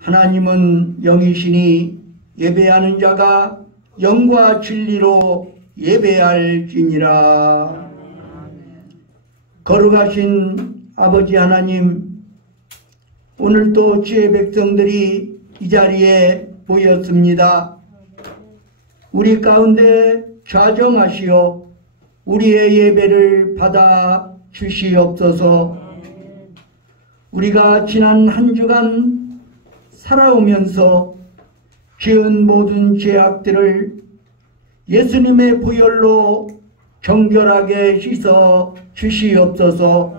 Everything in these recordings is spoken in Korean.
하나님은 영이시니 예배하는 자가 영과 진리로 예배할지니라. 거룩하신 아버지 하나님, 오늘도 주의 백성들이 이 자리에 모였습니다. 우리 가운데 좌정하시어 우리의 예배를 받아 주시옵소서. 우리가 지난 한 주간 살아오면서 지은 모든 죄악들을 예수님의 보혈로 정결하게 씻어 주시옵소서.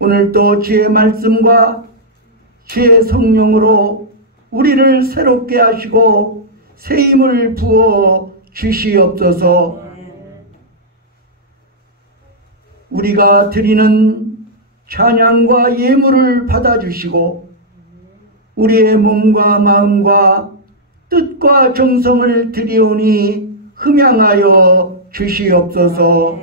오늘도 주의 말씀과 주의 성령으로 우리를 새롭게 하시고 새 힘을 부어 주시옵소서. 우리가 드리는 찬양과 예물을 받아주시고 우리의 몸과 마음과 뜻과 정성을 드리오니 흠양하여 주시옵소서.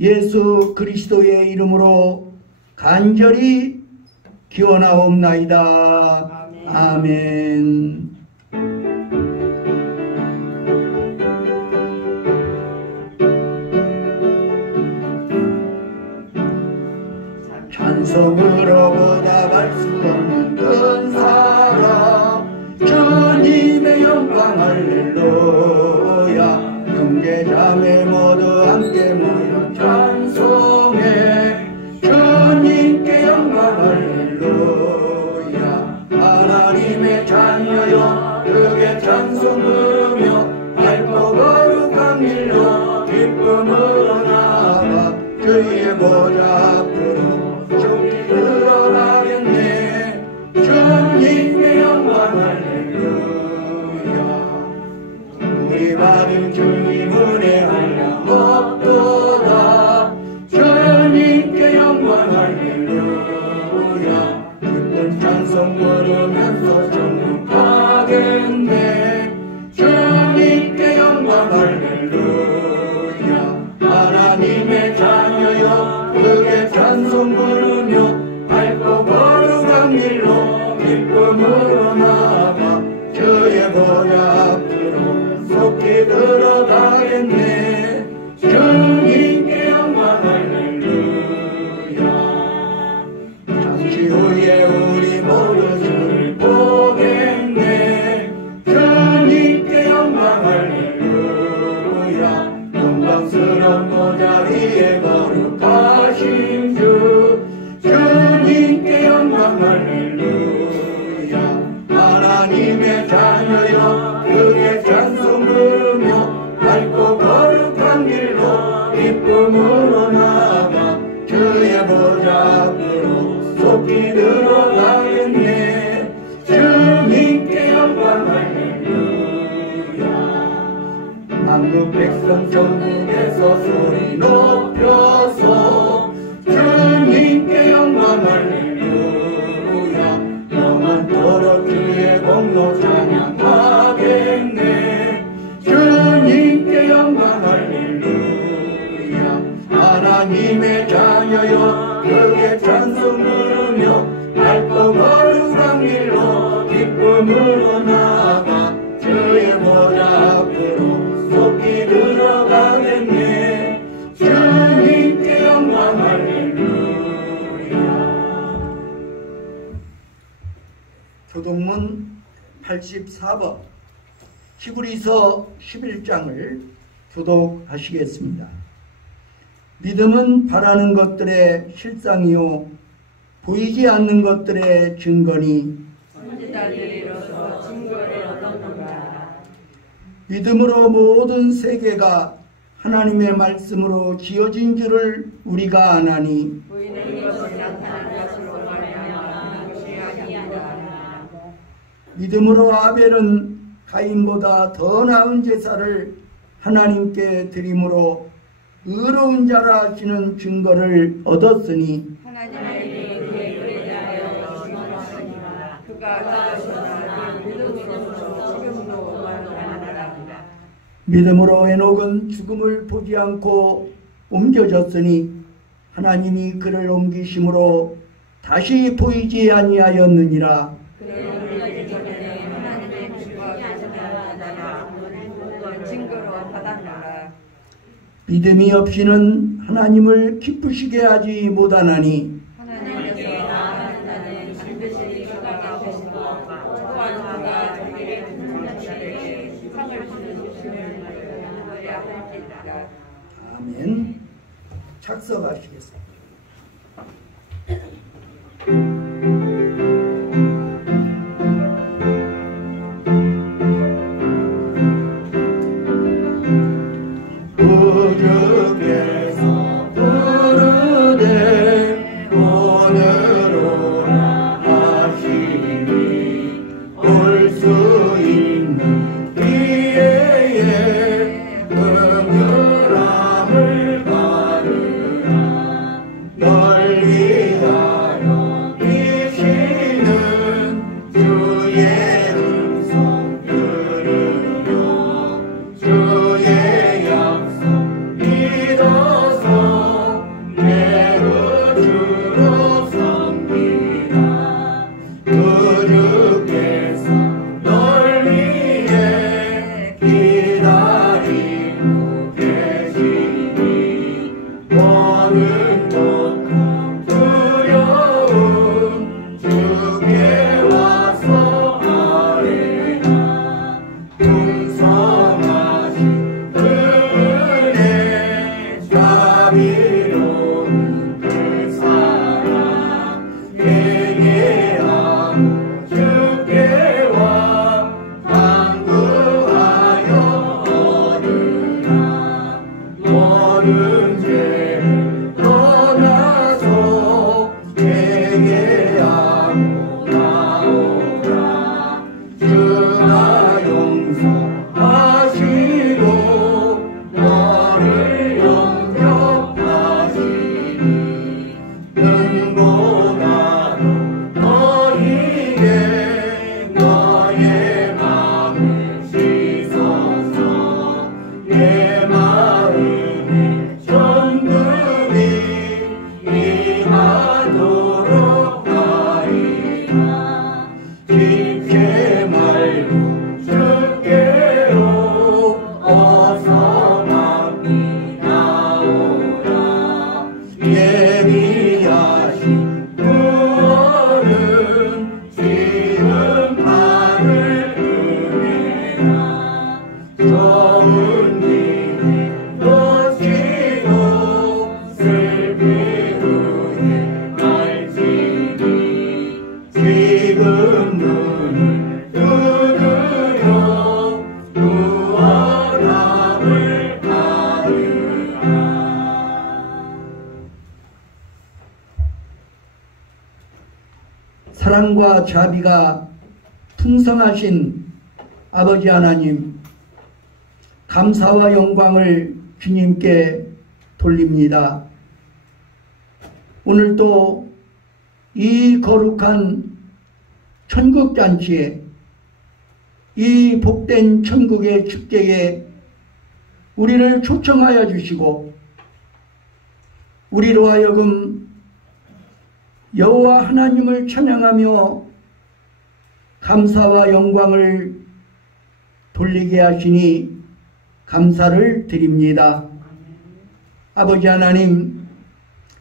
예수 그리스도의 이름으로 간절히 기원하옵나이다. 아멘. 찬송으로 보답할 수 없는 큰 사랑, 주님의 영광 할렐루야. 형제자매 모두 함께 모여 찬송해. 주님께 영광 할렐루야. 하나님의 자녀여 크게 찬송 부르며 밝고 거룩한 길로 기쁨으로 나아가 주의 보좌 앞으로 들어가겠네. 주님의 영광 할렐루야. 우리 받은 주님 은혜 한량없도다. 주님께 영광 할렐루야. 기쁜 찬송 부르면서 천국 가겠네. 주님께 영광 할렐루야. 하나님의 자녀여 크게 찬송 부르며 밝고 거룩한 길로 기쁨으로 나아가 주의 보좌 앞으로 속히 들어가겠네. 주님께 영광 할렐루야. 잠시 후에 우리 모두 주를 보겠네. 주님께 영광 할렐루야. 영광스러운 보좌 위에 거룩하신 주, 주님께 영광 할렐루야. 하나님의 자녀여 크게 찬송 부르며 밝고 거룩한 길로 기쁨으로 나아가 주의 보좌 앞으로 속히 들어가겠네. 주님께 영광 할렐루야. 만국 백성 전국에서 소리 높여서 주님께 영광 할렐루야. 영원토록 주의 공로 찬양하겠네. 주님께 영광 할렐루야. 하나님의 자녀여 크게 찬송 부르며 밝고 거룩한 길로 기쁨으로 나아가 주의 보좌 앞으로 속히 들어가겠네. 주님께 영광 할렐루야. 교동문 84번 히브리서 11장을 교독하시겠습니다. 믿음은 바라는 것들의 실상이요 보이지 않는 것들의 증거니 선지자들이로서 증거를 얻었는가. 믿음으로 모든 세계가 하나님의 말씀으로 지어진 줄을 우리가 아나니 보이는 것이 나타난 것으로 말미암아 것이 아니하다. 믿음으로 아벨은 가인보다 더 나은 제사를 하나님께 드림으로 의로운 자라 하시는 증거를 얻었으니 하나님의 그의 의뢰자여 증언하시니라. 그가 가르쳐주나 믿음으로서 지금도 완전하다. 믿음으로 에녹은 죽음을 보지 않고 옮겨졌으니 하나님이 그를 옮기심으로 다시 보이지 아니하였느니라. 믿음이 없이는 하나님을 기쁘시게 하지 못하나니 아멘. 착석하시겠습니다. 주께서 부르되 오늘 오라 하시니 올 수 있는 기회에 긍휼함을 받으라. 널 위하여 계시는 주의 음성 들으며 주의 약속 믿어서 매우 주로 섬기라. 그 주께서 널 위해 기다리고 계시니 너는 독한 두려움 주께 와서 아뢰라. 풍성하신 그 은혜 자비로운 그 사랑 회개하고 주께 와 간구하여 얻으라. 모든 죄를 떠나서 회개하고 나오라. 주가 용서하시고 너를 영접하시니 눈보다도 너희에게 너의 마음을 씻어서 내 마음에 천국이 임하도록 하리라. 깊게 말고 주께로 어서 마음이 나오라. 예비하신 구원은 지금 받을 은혜라. 좋은 일에 놓치고 슬피 후에 날지니 지금 눈을 두드려 구원함을 받으라. 사랑과 자비가 풍성하신 아버지 하나님, 감사와 영광을 주님께 돌립니다. 오늘도 이 거룩한 천국잔치에, 이 복된 천국의 축제에 우리를 초청하여 주시고 우리로 하여금 여호와 하나님을 찬양하며 감사와 영광을 돌리게 하시니 감사를 드립니다. 아버지 하나님,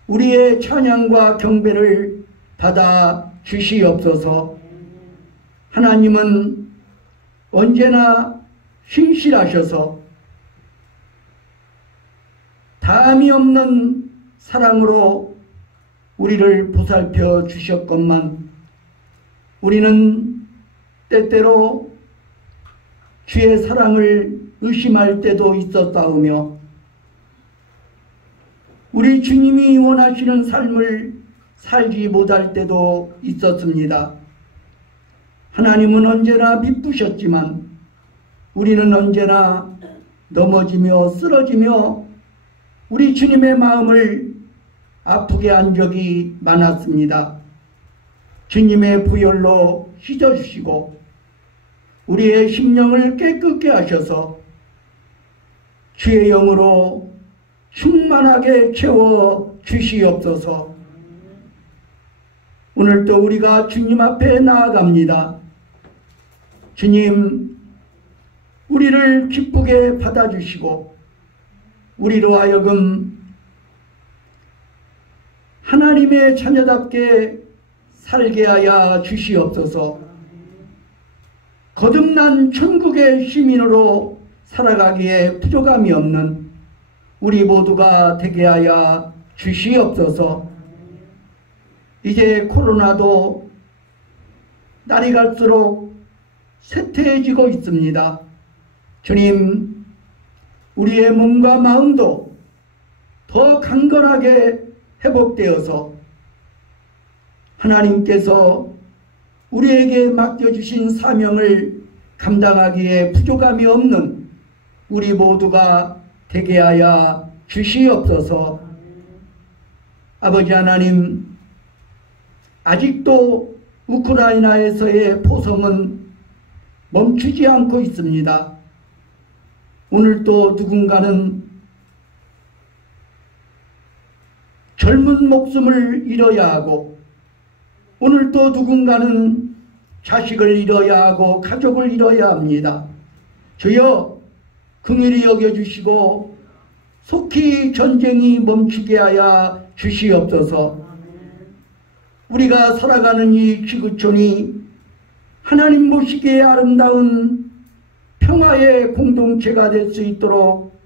우리의 찬양과 경배를 받아 주시옵소서. 하나님은 언제나 신실하셔서 다함이 없는 사랑으로 우리를 보살펴 주셨건만 우리는 때때로 주의 사랑을 의심할 때도 있었사오며 우리 주님이 원하시는 삶을 살지 못할 때도 있었습니다. 하나님은 언제나 미쁘셨지만 우리는 언제나 넘어지며 쓰러지며 우리 주님의 마음을 아프게 한 적이 많았습니다. 주님의 보혈로 씻어주시고 우리의 심령을 깨끗게 하셔서 주의 영으로 충만하게 채워 주시옵소서. 오늘도 우리가 주님 앞에 나아갑니다. 주님, 우리를 기쁘게 받아주시고 우리로 하여금 하나님의 자녀답게 살게 하여 주시옵소서. 거듭난 천국의 시민으로 살아가기에 부족함이 없는 우리 모두가 되게 하여 주시옵소서. 이제 코로나도 날이 갈수록 쇠퇴해지고 있습니다. 주님, 우리의 몸과 마음도 더 강건하게 회복되어서 하나님께서 우리에게 맡겨주신 사명을 감당하기에 부족함이 없는 우리 모두가 되게 하여 주시옵소서. 아버지 하나님, 아직도 우크라이나에서의 포성은 멈추지 않고 있습니다. 오늘도 누군가는 젊은 목숨을 잃어야 하고, 오늘도 누군가는 자식을 잃어야 하고 가족을 잃어야 합니다. 주여, 긍휼히 여겨주시고 속히 전쟁이 멈추게 하여 주시옵소서. 우리가 살아가는 이 지구촌이 하나님 보시기에 아름다운 평화의 공동체가 될 수 있도록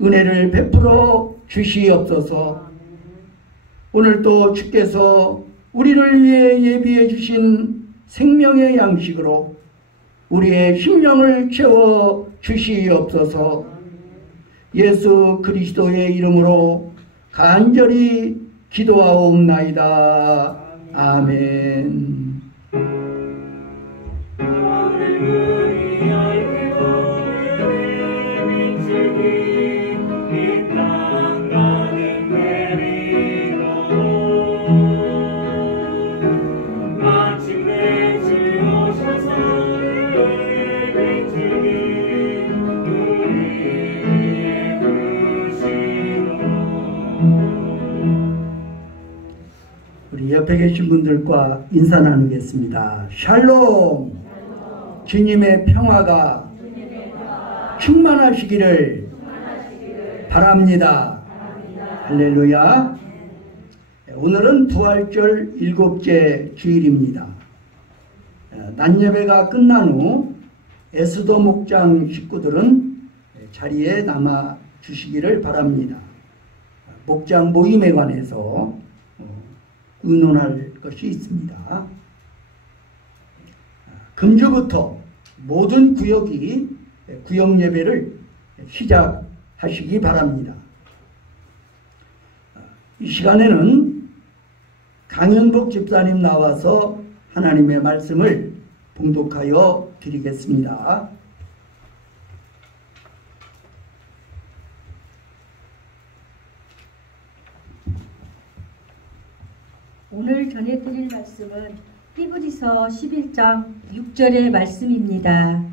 은혜를 베풀어 주시옵소서. 오늘도 주께서 우리를 위해 예비해 주신 생명의 양식으로 우리의 심령을 채워 주시옵소서. 예수 그리스도의 이름으로 간절히 기도하옵나이다. 아멘. 옆에 계신 분들과 인사 나누겠습니다. 샬롬. 주님의 평화가 충만하시기를 바랍니다. 할렐루야. 오늘은 부활절 7째 주일입니다. 낮 예배가 끝난 후 에스더 목장 식구들은 자리에 남아 주시기를 바랍니다. 목장 모임에 관해서 의논할 것이 있습니다. 금주부터 모든 구역이 구역 예배를 시작하시기 바랍니다. 이 시간에는 강현복 집사님 나와서 하나님의 말씀을 봉독하여 드리겠습니다. 오늘 전해드릴 말씀은 히브리서 11장 6절의 말씀입니다.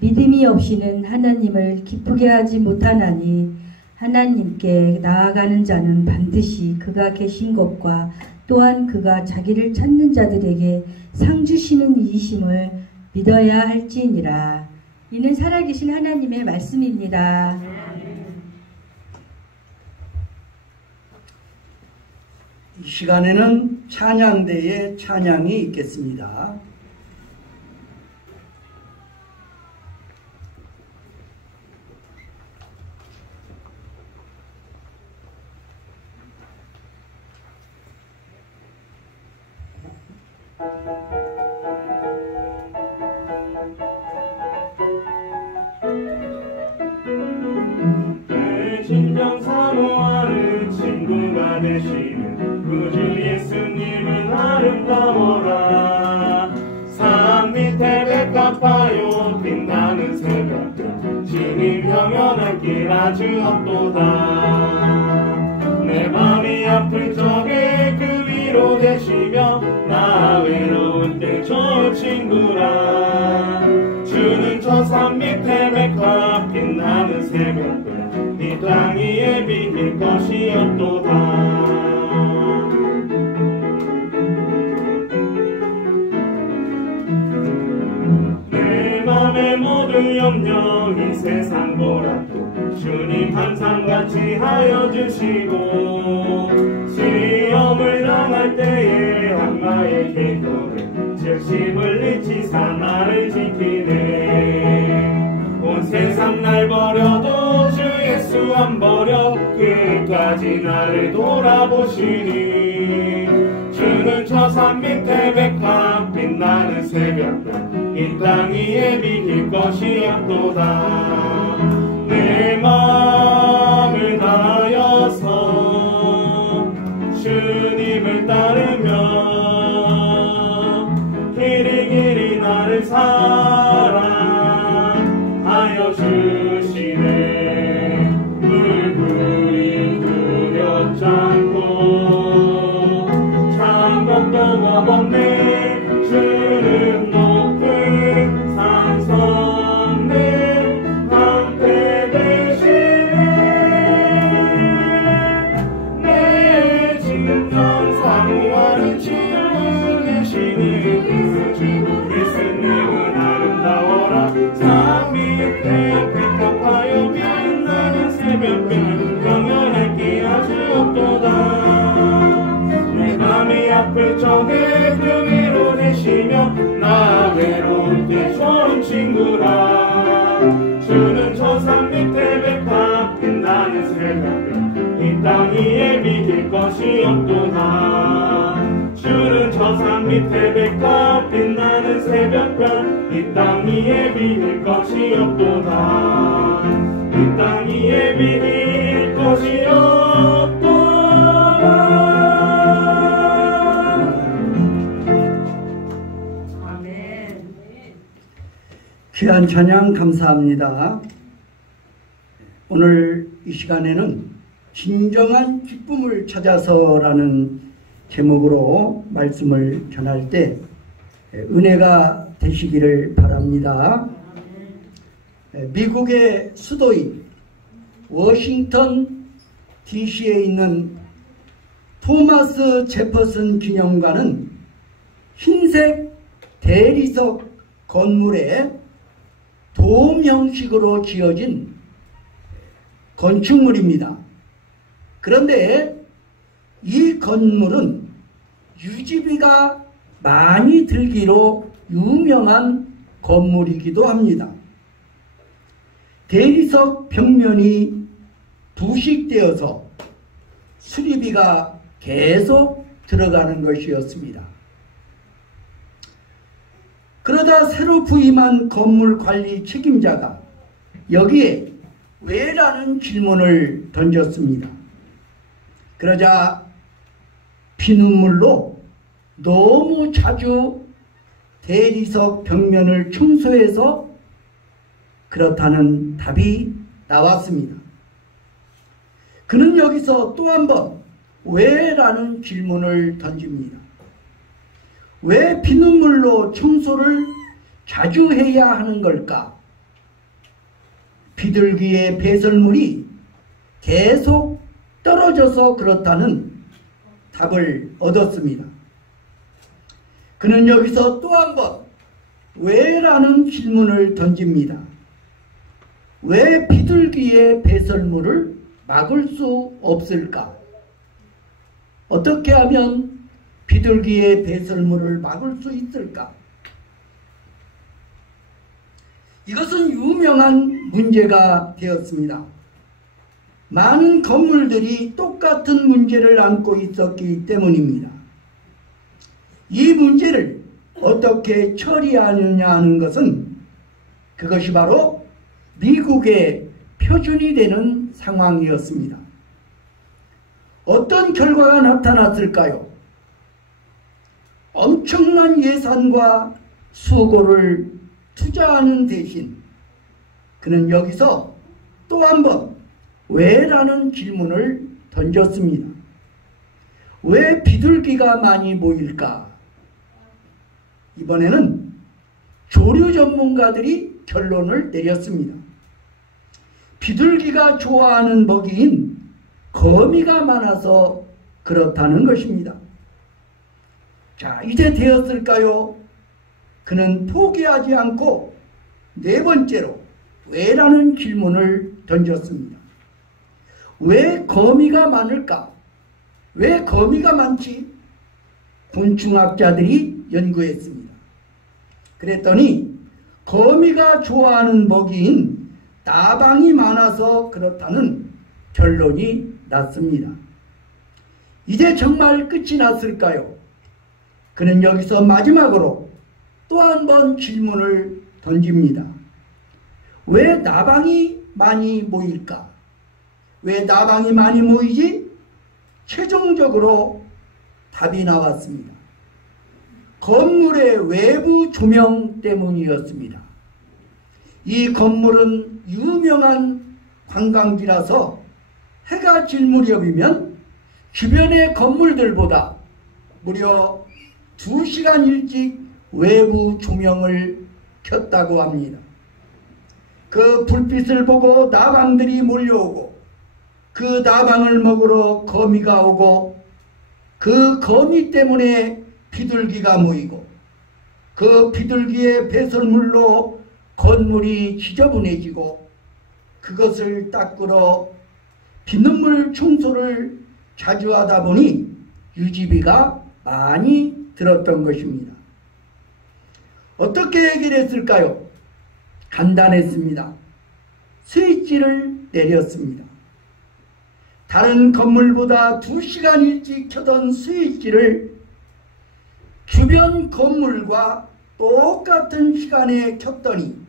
믿음이 없이는 하나님을 기쁘게 하지 못하나니 하나님께 나아가는 자는 반드시 그가 계신 것과 또한 그가 자기를 찾는 자들에게 상 주시는 이심을 믿어야 할지니라. 이는 살아계신 하나님의 말씀입니다. 이 시간에는 찬양대의 찬양이 있겠습니다. 내 심정 사모하는 친구가 되시는 구주 예수님은 아름다워라. 산 밑에 백합화요 빛나는 새벽별 주님 평연한 길 아주 없도다. 내 맘이 아플 적에 그 위로 되시며 나 외로울 때 저 친구라. 주는 저 산 밑에 백합 빛나는 새벽별 땅 위에 비길 것이었도다. 내 맘의 모든 염려 이 세상 보라도 주님 항상같이 하여 주시고, 시험을 당할 때에 악마의 계획을 즉심을 잊히사 나를 지키네. 온 세상 날 버려도 주 예수 안 버려 끝까지 나를 돌아보시니, 주는 저 산 밑에 백합 빛나는 새벽별 이 땅 위에 비길 것이었도다. 내 마음을 다하여서 주님을 따르며 길이 나를 사랑하여 주시네. 물불이 두렵지 않고 창밖도 없네. 주는 높은 산 섰네. 방패 되시네. 내 진정 사모하는 주는 계시니 그 주 예수님은 아름다워라. 산 밑에 픽업하여 빛나는 새벽별 영원하게 하시옵도다. 내 맘이 아플 적에 그 위로 되시며 나 외로울 때 좋은 친구라. 주는 저 산 밑에 백합 빛나는 새벽별 이 땅 위에 비길 것이었도다. 주는 저 산 밑에 백합 빛나는 새벽별 이 땅 위에 비길 것이었도다. 이 땅 위에 비길 것이었도다. 귀한 찬양 감사합니다. 오늘 이 시간에는 진정한 기쁨을 찾아서라는 제목으로 말씀을 전할 때 은혜가 되시기를 바랍니다. 미국의 수도인 워싱턴 DC에 있는 토마스 제퍼슨 기념관은 흰색 대리석 건물에 돔 형식으로 지어진 건축물입니다. 그런데 이 건물은 유지비가 많이 들기로 유명한 건물이기도 합니다. 대리석 벽면이 부식되어서 수리비가 계속 들어가는 것이었습니다. 그러다 새로 부임한 건물 관리 책임자가 여기에 왜라는 질문을 던졌습니다. 그러자 피눈물로 너무 자주 대리석 벽면을 청소해서 그렇다는 답이 나왔습니다. 그는 여기서 또 한 번 왜라는 질문을 던집니다. 왜 피눈물로 청소를 자주 해야 하는 걸까? 비둘기의 배설물이 계속 떨어져서 그렇다는 답을 얻었습니다. 그는 여기서 또 한 번 왜라는 질문을 던집니다. 왜 비둘기의 배설물을 막을 수 없을까? 어떻게 하면 비둘기의 배설물을 막을 수 있을까? 이것은 유명한 문제가 되었습니다. 많은 건물들이 똑같은 문제를 안고 있었기 때문입니다. 이 문제를 어떻게 처리하느냐 하는 것은 그것이 바로 미국의 표준이 되는 상황이었습니다. 어떤 결과가 나타났을까요? 엄청난 예산과 수고를 투자하는 대신 그는 여기서 또 한 번 왜라는 질문을 던졌습니다. 왜 비둘기가 많이 모일까? 이번에는 조류 전문가들이 결론을 내렸습니다. 비둘기가 좋아하는 먹이인 거미가 많아서 그렇다는 것입니다. 자, 이제 되었을까요? 그는 포기하지 않고 네 번째로 왜라는 질문을 던졌습니다. 왜 거미가 많을까? 왜 거미가 많지? 곤충학자들이 연구했습니다. 그랬더니 거미가 좋아하는 먹이인 나방이 많아서 그렇다는 결론이 났습니다. 이제 정말 끝이 났을까요? 그는 여기서 마지막으로 또 한 번 질문을 던집니다. 왜 나방이 많이 모일까? 왜 나방이 많이 모이지? 최종적으로 답이 나왔습니다. 건물의 외부 조명 때문이었습니다. 이 건물은 유명한 관광지라서 해가 질 무렵이면 주변의 건물들보다 무려 2시간 일찍 외부 조명을 켰다고 합니다. 그 불빛을 보고 나방들이 몰려오고 그 나방을 먹으러 거미가 오고 그 거미 때문에 비둘기가 모이고 그 비둘기의 배설물로 건물이 지저분해지고 그것을 닦으러 비눗물 청소를 자주 하다 보니 유지비가 많이 들었던 것입니다. 어떻게 해결했을까요? 간단했습니다. 스위치를 내렸습니다. 다른 건물보다 2시간 일찍 켜던 스위치를 주변 건물과 똑같은 시간에 켰더니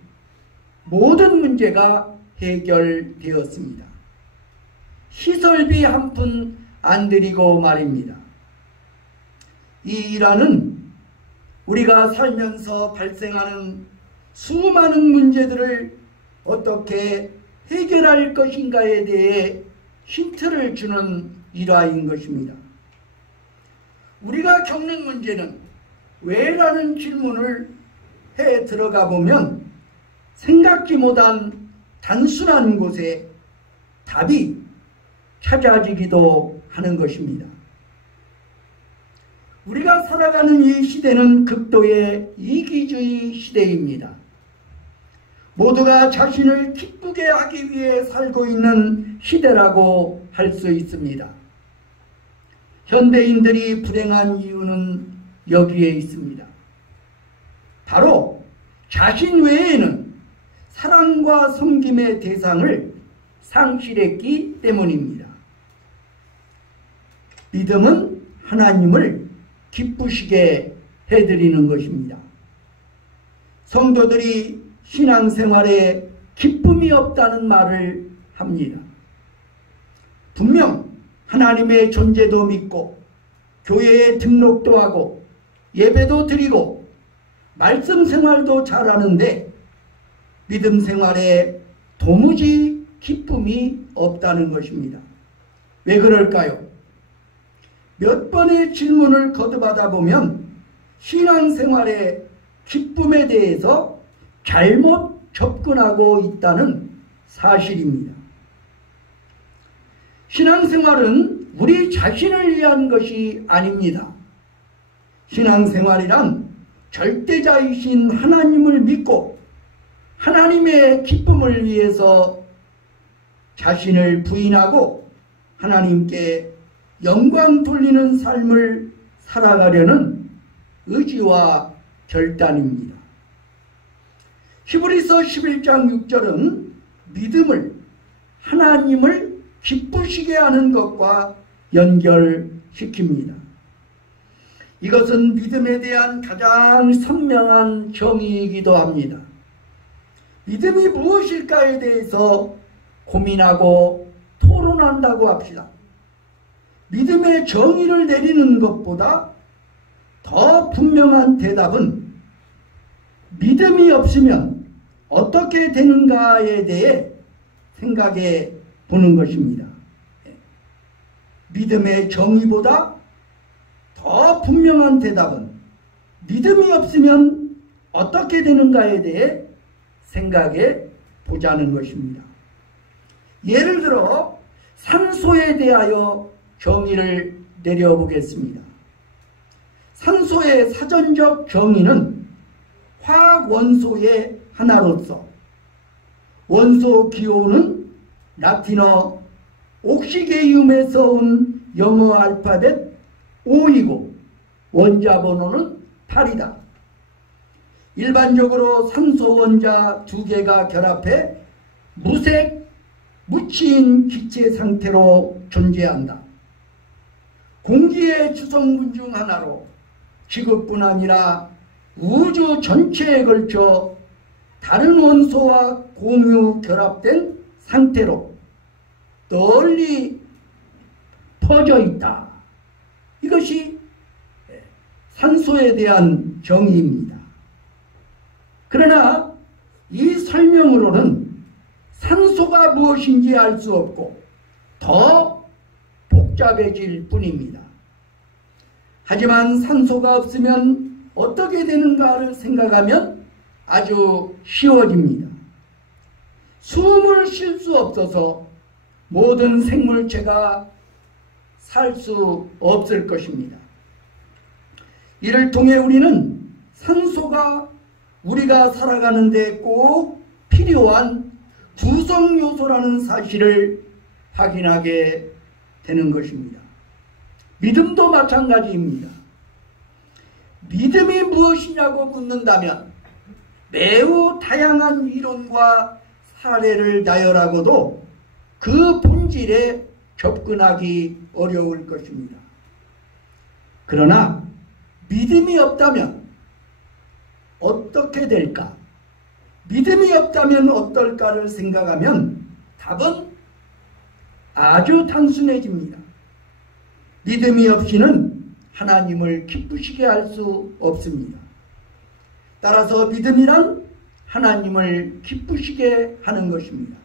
모든 문제가 해결되었습니다. 시설비 한 푼 안 들이고 말입니다. 이 일화는 우리가 살면서 발생하는 수많은 문제들을 어떻게 해결할 것인가에 대해 힌트를 주는 일화인 것입니다. 우리가 겪는 문제는 왜라는 질문을 해 들어가 보면 생각지 못한 단순한 곳에 답이 찾아지기도 하는 것입니다. 우리가 살아가는 이 시대는 극도의 이기주의 시대입니다. 모두가 자신을 기쁘게 하기 위해 살고 있는 시대라고 할 수 있습니다. 현대인들이 불행한 이유는 여기에 있습니다. 바로 자신 외에는 사랑과 섬김의 대상을 상실했기 때문입니다. 믿음은 하나님을 기쁘시게 해드리는 것입니다. 성도들이 신앙생활에 기쁨이 없다는 말을 합니다. 분명 하나님의 존재도 믿고 교회에 등록도 하고 예배도 드리고 말씀 생활도 잘하는데 믿음 생활에 도무지 기쁨이 없다는 것입니다. 왜 그럴까요? 몇 번의 질문을 거듭하다 보면 신앙생활의 기쁨에 대해서 잘못 접근하고 있다는 사실입니다. 신앙생활은 우리 자신을 위한 것이 아닙니다. 신앙생활이란 절대자이신 하나님을 믿고 하나님의 기쁨을 위해서 자신을 부인하고 하나님께 영광 돌리는 삶을 살아가려는 의지와 결단입니다. 히브리서 11장 6절은 믿음을 하나님을 기쁘시게 하는 것과 연결시킵니다. 이것은 믿음에 대한 가장 선명한 정의이기도 합니다. 믿음이 무엇일까에 대해서 고민하고 토론한다고 합시다. 믿음의 정의를 내리는 것보다 더 분명한 대답은 믿음이 없으면 어떻게 되는가에 대해 생각해 보는 것입니다. 믿음의 정의보다 더 분명한 대답은 믿음이 없으면 어떻게 되는가에 대해 생각해 보자는 것입니다. 예를 들어 산소에 대하여 정의를 내려보겠습니다. 산소의 사전적 정의는 화학 원소의 하나로서 원소 기호는 라틴어 옥시게이움에서 온 영어 알파벳 O이고 원자 번호는 8이다. 일반적으로 산소 원자 두 개가 결합해 무색, 무치인 기체 상태로 존재한다. 공기의 주성분 중 하나로 지구뿐 아니라 우주 전체에 걸쳐 다른 원소와 공유 결합된 상태로 널리 퍼져 있다. 이것이 산소에 대한 정의입니다. 그러나 이 설명으로는 산소가 무엇인지 알 수 없고 더 복잡해질 뿐입니다. 하지만 산소가 없으면 어떻게 되는가를 생각하면 아주 쉬워집니다. 숨을 쉴 수 없어서 모든 생물체가 살 수 없을 것입니다. 이를 통해 우리는 산소가 우리가 살아가는 데 꼭 필요한 구성 요소라는 사실을 확인하게 되는 것입니다. 믿음도 마찬가지입니다. 믿음이 무엇이냐고 묻는다면 매우 다양한 이론과 사례를 나열하고도 그 본질에 접근하기 어려울 것입니다. 그러나 믿음이 없다면 어떻게 될까? 믿음이 없다면 어떨까를 생각하면 답은 아주 단순해집니다. 믿음이 없이는 하나님을 기쁘시게 할 수 없습니다. 따라서 믿음이란 하나님을 기쁘시게 하는 것입니다.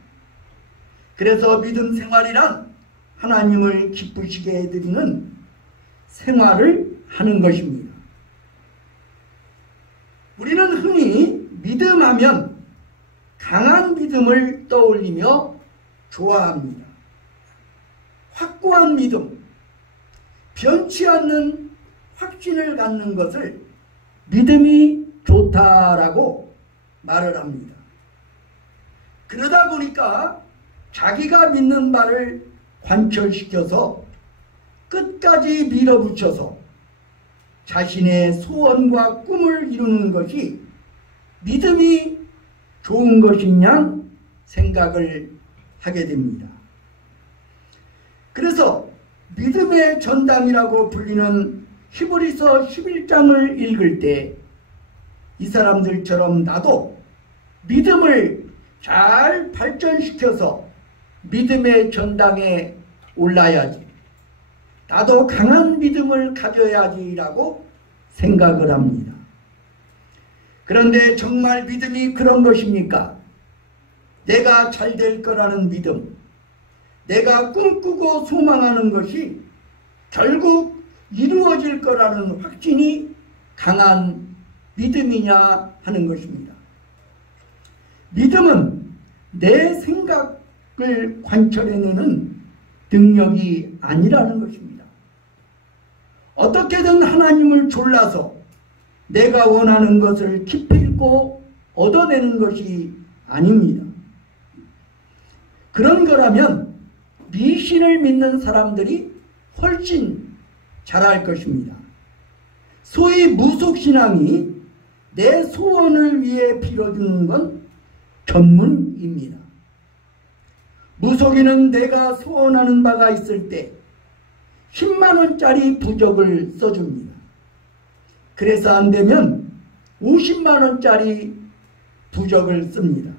그래서 믿음 생활이란 하나님을 기쁘시게 해드리는 생활을 하는 것입니다. 우리는 흔히 믿음하면 강한 믿음을 떠올리며 좋아합니다. 확고한 믿음, 변치 않는 확신을 갖는 것을 믿음이 좋다라고 말을 합니다. 그러다 보니까 자기가 믿는 바를 관철시켜서 끝까지 밀어붙여서 자신의 소원과 꿈을 이루는 것이 믿음이 좋은 것이냐 생각을 하게 됩니다. 그래서 믿음의 전당이라고 불리는 히브리서 11장을 읽을 때 이 사람들처럼 나도 믿음을 잘 발전시켜서 믿음의 전당에 올라야지, 나도 강한 믿음을 가져야지라고 생각을 합니다. 그런데 정말 믿음이 그런 것입니까? 내가 잘 될 거라는 믿음, 내가 꿈꾸고 소망하는 것이 결국 이루어질 거라는 확신이 강한 믿음이냐 하는 것입니다. 믿음은 내 생각을 관철해내는 능력이 아니라는 것입니다. 어떻게든 하나님을 졸라서 내가 원하는 것을 기필코 얻어내는 것이 아닙니다. 그런 거라면 미신을 믿는 사람들이 훨씬 잘할 것입니다. 소위 무속신앙이 내 소원을 위해 빌어주는 건 전문입니다. 무속인은 내가 소원하는 바가 있을 때 10만원짜리 부적을 써줍니다. 그래서 안 되면 50만원짜리 부적을 씁니다.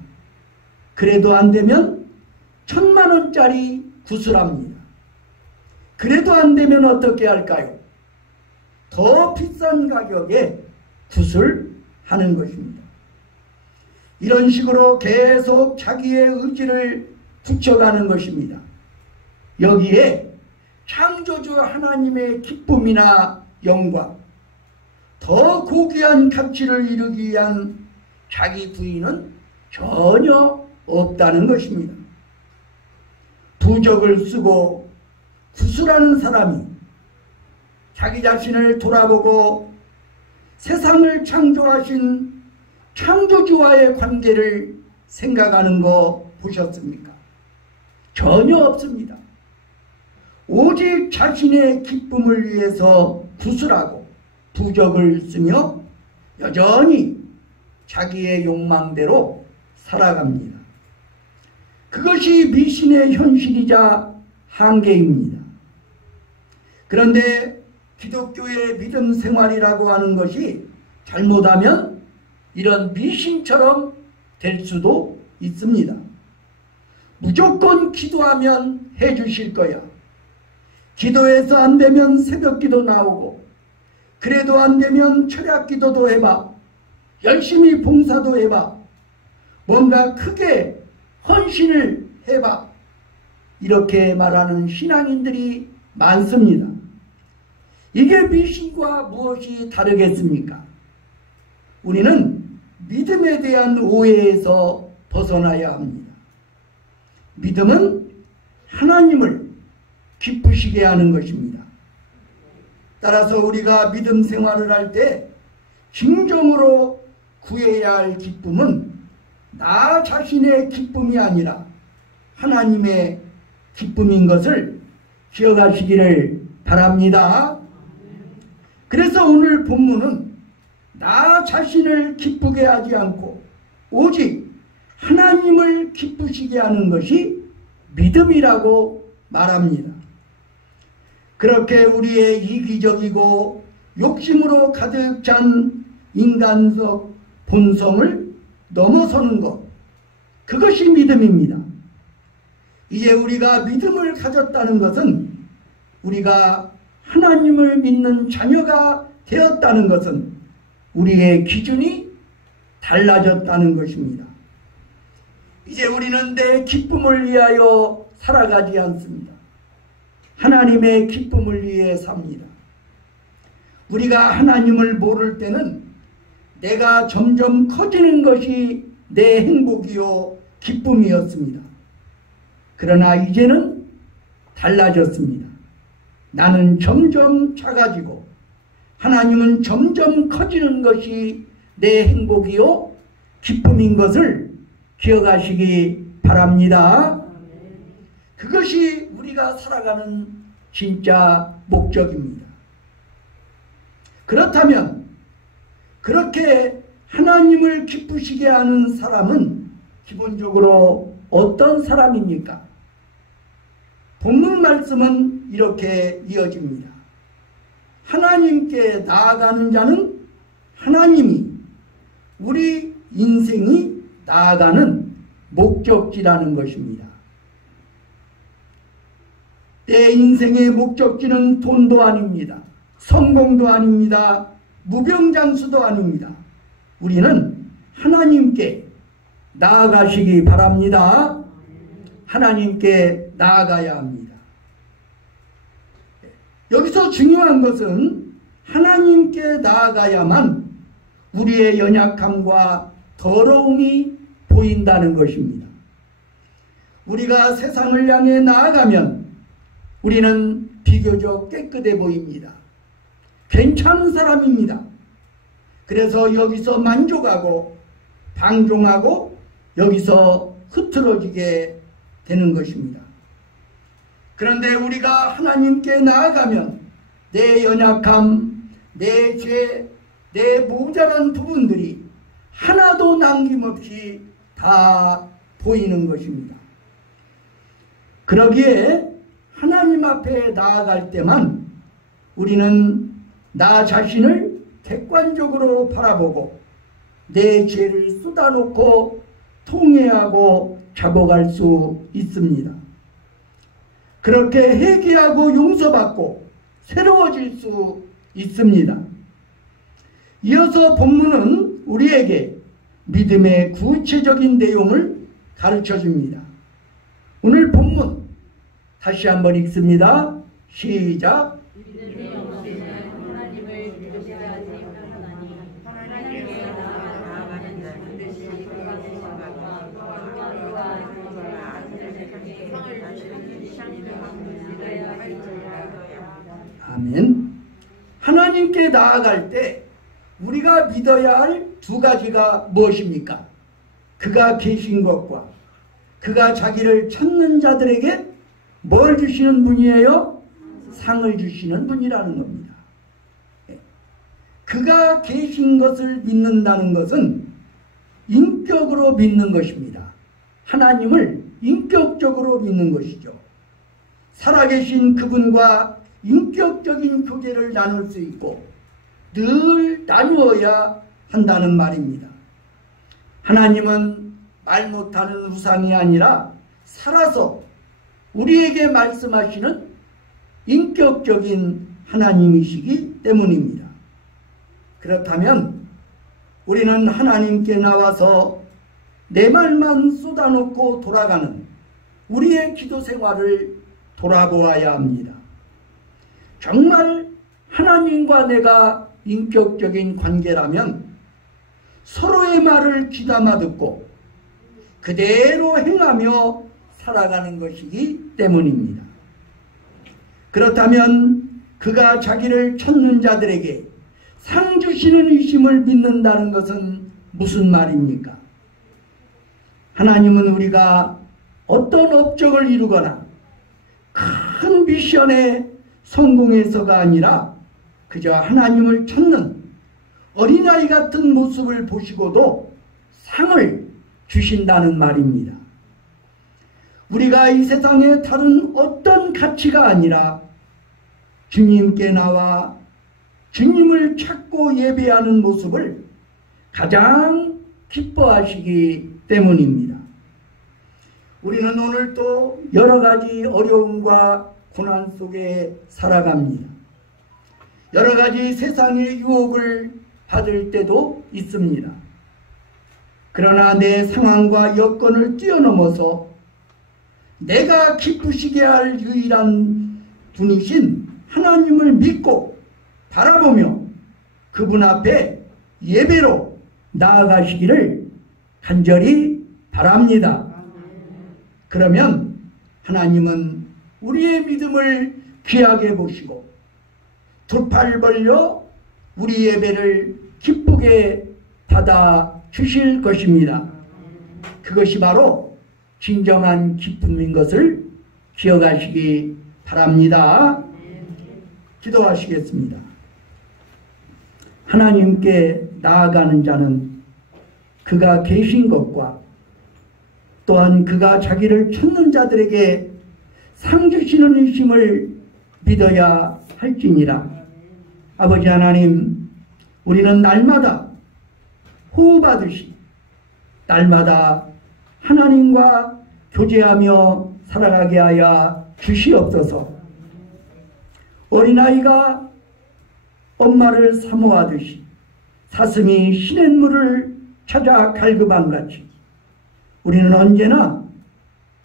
그래도 안 되면 1000만원짜리 구슬합니다. 그래도 안 되면 어떻게 할까요? 더 비싼 가격에 구슬하는 것입니다. 이런 식으로 계속 자기의 의지를 붙여가는 것입니다. 여기에 창조주 하나님의 기쁨이나 영광, 더 고귀한 가치를 이루기 위한 자기 부인은 전혀 없다는 것입니다. 부적을 쓰고 구술하는 사람이 자기 자신을 돌아보고 세상을 창조하신 창조주와의 관계를 생각하는 거 보셨습니까? 전혀 없습니다. 오직 자신의 기쁨을 위해서 구술하고 부적을 쓰며 여전히 자기의 욕망대로 살아갑니다. 그것이 미신의 현실이자 한계입니다. 그런데 기독교의 믿음 생활이라고 하는 것이 잘못하면 이런 미신처럼 될 수도 있습니다. 무조건 기도하면 해주실 거야. 기도해서 안 되면 새벽기도 나오고, 그래도 안 되면 철야기도도 해봐. 열심히 봉사도 해봐. 뭔가 크게 헌신을 해봐. 이렇게 말하는 신앙인들이 많습니다. 이게 미신과 무엇이 다르겠습니까? 우리는 믿음에 대한 오해에서 벗어나야 합니다. 믿음은 하나님을 기쁘시게 하는 것입니다. 따라서 우리가 믿음 생활을 할 때 진정으로 구해야 할 기쁨은 나 자신의 기쁨이 아니라 하나님의 기쁨인 것을 기억하시기를 바랍니다. 그래서 오늘 본문은 나 자신을 기쁘게 하지 않고 오직 하나님을 기쁘시게 하는 것이 믿음이라고 말합니다. 그렇게 우리의 이기적이고 욕심으로 가득 찬 인간적 본성을 넘어서는 것, 그것이 믿음입니다. 이제 우리가 믿음을 가졌다는 것은, 우리가 하나님을 믿는 자녀가 되었다는 것은 우리의 기준이 달라졌다는 것입니다. 이제 우리는 내 기쁨을 위하여 살아가지 않습니다. 하나님의 기쁨을 위해 삽니다. 우리가 하나님을 모를 때는 내가 점점 커지는 것이 내 행복이요 기쁨이었습니다. 그러나 이제는 달라졌습니다. 나는 점점 작아지고 하나님은 점점 커지는 것이 내 행복이요 기쁨인 것을 기억하시기 바랍니다. 그것이 우리가 살아가는 진짜 목적입니다. 그렇다면 그렇게 하나님을 기쁘시게 하는 사람은 기본적으로 어떤 사람입니까? 본문 말씀은 이렇게 이어집니다. 하나님께 나아가는 자는 하나님이 우리 인생이 나아가는 목적지라는 것입니다. 내 인생의 목적지는 돈도 아닙니다. 성공도 아닙니다. 무병장수도 아닙니다. 우리는 하나님께 나아가시기 바랍니다. 하나님께 나아가야 합니다. 여기서 중요한 것은 하나님께 나아가야만 우리의 연약함과 더러움이 보인다는 것입니다. 우리가 세상을 향해 나아가면 우리는 비교적 깨끗해 보입니다. 괜찮은 사람입니다. 그래서 여기서 만족하고 방종하고 여기서 흐트러지게 되는 것입니다. 그런데 우리가 하나님께 나아가면 내 연약함, 내 죄, 내 모자란 부분들이 하나도 남김없이 다 보이는 것입니다. 그러기에 하나님 앞에 나아갈 때만 우리는 나 자신을 객관적으로 바라보고 내 죄를 쏟아놓고 통회하고 잡아갈 수 있습니다. 그렇게 회개하고 용서받고 새로워질 수 있습니다. 이어서 본문은 우리에게 믿음의 구체적인 내용을 가르쳐 줍니다. 오늘 본문 다시 한번 읽습니다. 시작. 하나님께 나아갈 때 우리가 믿어야 할 두 가지가 무엇입니까? 그가 계신 것과 그가 자기를 찾는 자들에게 뭘 주시는 분이에요? 상을 주시는 분이라는 겁니다. 그가 계신 것을 믿는다는 것은 인격으로 믿는 것입니다. 하나님을 인격적으로 믿는 것이죠. 살아계신 그분과 인격적인 교제를 나눌 수 있고 늘 나누어야 한다는 말입니다. 하나님은 말 못하는 우상이 아니라 살아서 우리에게 말씀하시는 인격적인 하나님이시기 때문입니다. 그렇다면 우리는 하나님께 나와서 내 말만 쏟아놓고 돌아가는 우리의 기도 생활을 돌아보아야 합니다. 정말 하나님과 내가 인격적인 관계라면 서로의 말을 귀담아 듣고 그대로 행하며 살아가는 것이기 때문입니다. 그렇다면 그가 자기를 찾는 자들에게 상 주시는 이심을 믿는다는 것은 무슨 말입니까? 하나님은 우리가 어떤 업적을 이루거나 큰 미션에 성공해서가 아니라 그저 하나님을 찾는 어린아이 같은 모습을 보시고도 상을 주신다는 말입니다. 우리가 이 세상에 다른 어떤 가치가 아니라 주님께 나와 주님을 찾고 예배하는 모습을 가장 기뻐하시기 때문입니다. 우리는 오늘 또 여러 가지 어려움과 고난 속에 살아갑니다. 여러 가지 세상의 유혹을 받을 때도 있습니다. 그러나 내 상황과 여건을 뛰어넘어서 내가 기쁘시게 할 유일한 분이신 하나님을 믿고 바라보며 그분 앞에 예배로 나아가시기를 간절히 바랍니다. 그러면 하나님은 우리의 믿음을 귀하게 보시고 두 팔 벌려 우리 예배를 기쁘게 받아 주실 것입니다. 그것이 바로 진정한 기쁨인 것을 기억하시기 바랍니다. 기도하시겠습니다. 하나님께 나아가는 자는 그가 계신 것과 또한 그가 자기를 찾는 자들에게 상 주시는 이심을 믿어야 할지니라. 아버지 하나님, 우리는 날마다 호흡하듯이 날마다 하나님과 교제하며 살아가게 하여 주시옵소서. 어린아이가 엄마를 사모하듯이 사슴이 시냇물을 찾아 갈급함같이 우리는 언제나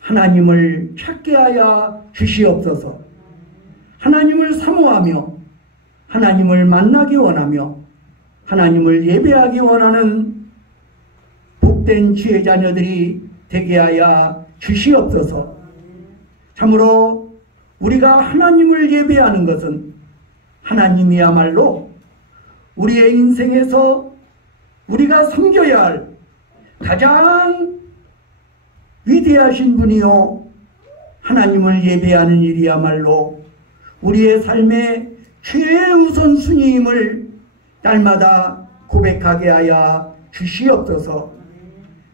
하나님을 찾게 하여 주시옵소서. 하나님을 사모하며 하나님을 만나기 원하며 하나님을 예배하기 원하는 복된 주의 자녀들이 되게 하여 주시옵소서. 참으로 우리가 하나님을 예배하는 것은 하나님이야말로 우리의 인생에서 우리가 섬겨야 할 가장 위대하신 분이요, 하나님을 예배하는 일이야말로 우리의 삶의 최우선 순위임을 날마다 고백하게 하여 주시옵소서.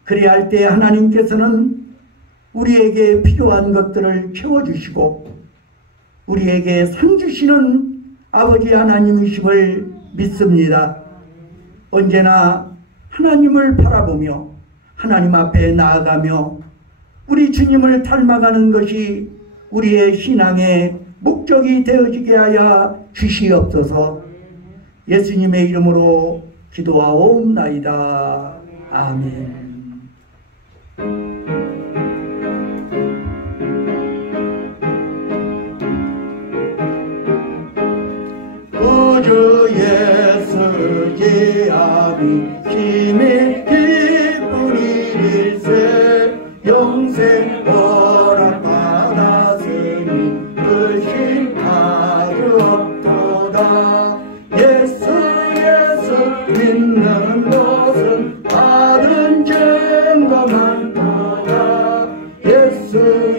그래야 할 때 하나님께서는 우리에게 필요한 것들을 채워주시고 우리에게 상 주시는 아버지 하나님이심을 믿습니다. 언제나 하나님을 바라보며 하나님 앞에 나아가며 우리 주님을 닮아가는 것이 우리의 신앙의 목적이 되어지게 하여 주시옵소서. 예수님의 이름으로 기도하옵나이다. 아멘. 구주 예수 예함이 힘의 기쁜 일일세 영생 허락 받았으니 그 심 가득 없도다. 예수 믿는 것은 받은 증거만 보다. 예수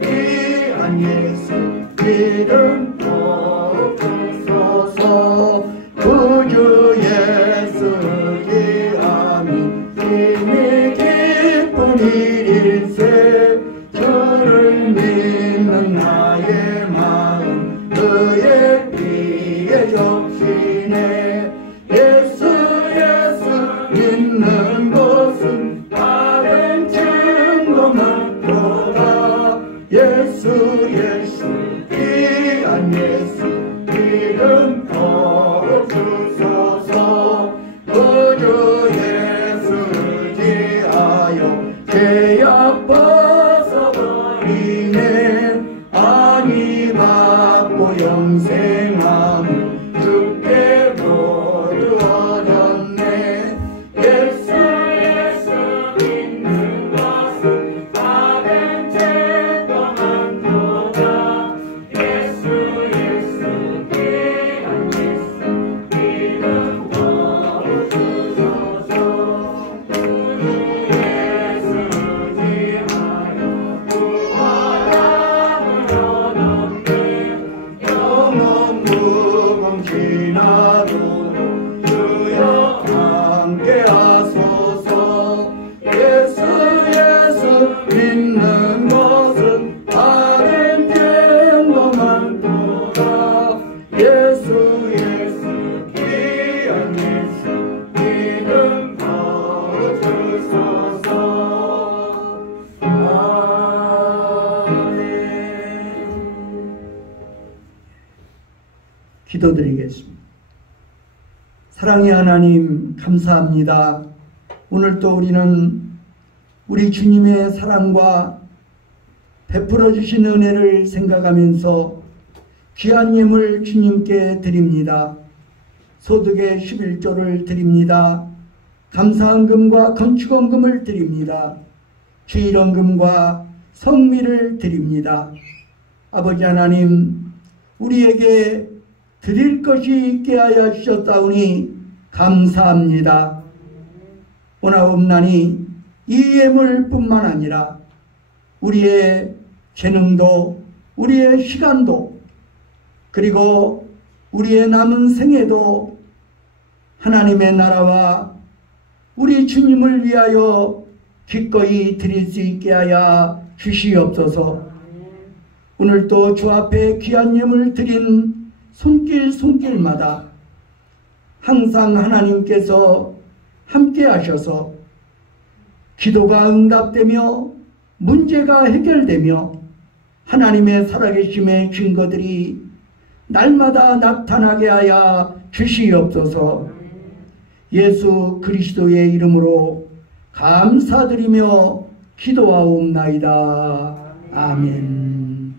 귀한 예수 믿음 없소서. 구주 예수 귀함이 힘이 기쁜 일일세. 주를 믿는 나의 마음 그의 피에 적시네. 예수 믿는 것은 다른 증거만 보다. 예수 귀한 예수 믿음 없소서. 구주 예수 지하여 죄악 벗어버리네. 안위 받고 영생함 주께 모두 얻었네. 예수 믿는 것은 받은 증거만 보다. 예수 귀한 예수 믿음 없소서. 구주 예수 지하여 구원함을 얻었네. 영원 무궁지나도 주여 함께 하소서. 예수 믿는 것은 다른 증거만 보다. 예수 귀한 예수 믿음 얻으소서. 아멘. 기도드리겠습니다. 사랑의 하나님, 감사합니다. 오늘 또 우리는 우리 주님의 사랑과 베풀어 주신 은혜를 생각하면서 귀한 예물 주님께 드립니다. 소득의 11조를 드립니다. 감사헌금과 건축헌금을 드립니다. 주일헌금과 성미를 드립니다. 아버지 하나님, 우리에게 드릴 것이 있게 하여 주셨다오니 감사합니다. 오나옵나니 이 예물뿐만 아니라 우리의 재능도, 우리의 시간도, 그리고 우리의 남은 생애도 하나님의 나라와 우리 주님을 위하여 기꺼이 드릴 수 있게 하여 주시옵소서. 오늘도 주 앞에 귀한 예물 드린 손길마다 항상 하나님께서 함께 하셔서 기도가 응답되며 문제가 해결되며 하나님의 살아계심의 증거들이 날마다 나타나게 하여 주시옵소서. 예수 그리스도의 이름으로 감사드리며 기도하옵나이다. 아멘.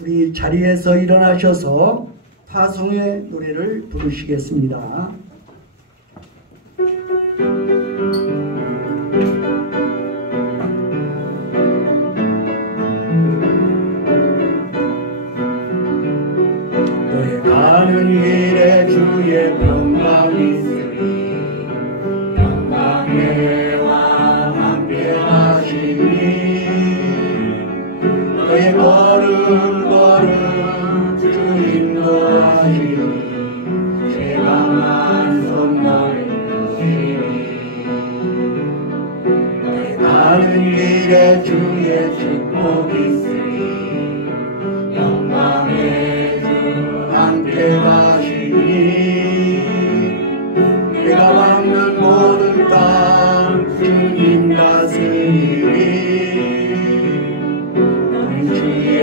우리 자리에서 일어나셔서 파송의 노래를 부르시겠습니다. 너의 가는 길에 주의 평강이 있으리. 평강해와 함께 하시니 너의 걸음 주 인도하시니 최강한 손 너의 가는 길에 우리에게 주의 축복이 있으니 영광의 주 함께 하시니 내가 받는 모든 땅 주님 다스리니 주의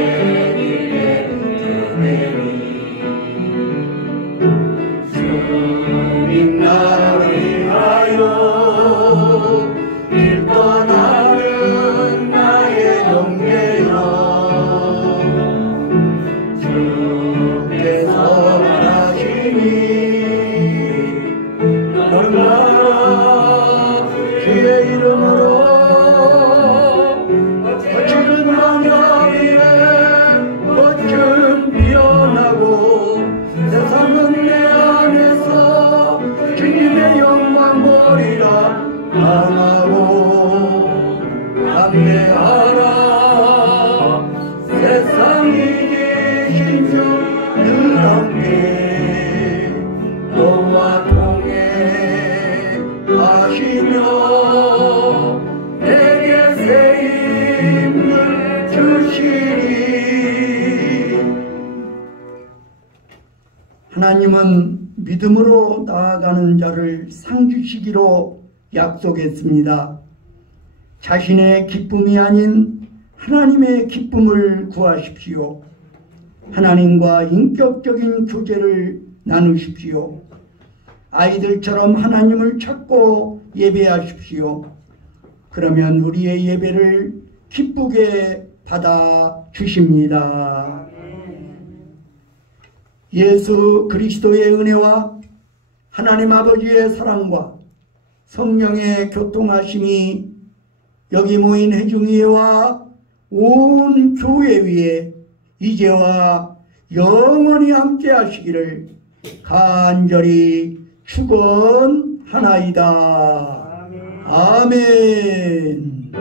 길에 드리니 주님 나를 위하여 길 떠나는 나의 영예여 주께서 말하시니 너는 가라 주의 이름으로 거칠은 광야 위에 꽃은 피어나고 세상은 내 안에서 주님의 영광 보리라 강하고 담대하라 세상이 계신 주 늘 함께 너와 동행하시며 내게 새 힘을 주시리. 하나님은 믿음으로 나아가는 자를 상 주시기로 약속했습니다. 자신의 기쁨이 아닌 하나님의 기쁨을 구하십시오. 하나님과 인격적인 교제를 나누십시오. 아이들처럼 하나님을 찾고 예배하십시오. 그러면 우리의 예배를 기쁘게 받아 주십니다. 예수 그리스도의 은혜와 하나님 아버지의 사랑과 성령의 교통하심이 여기 모인 회중위회와 온 교회 위에 이제와 영원히 함께 하시기를 간절히 축원하나이다. 아멘.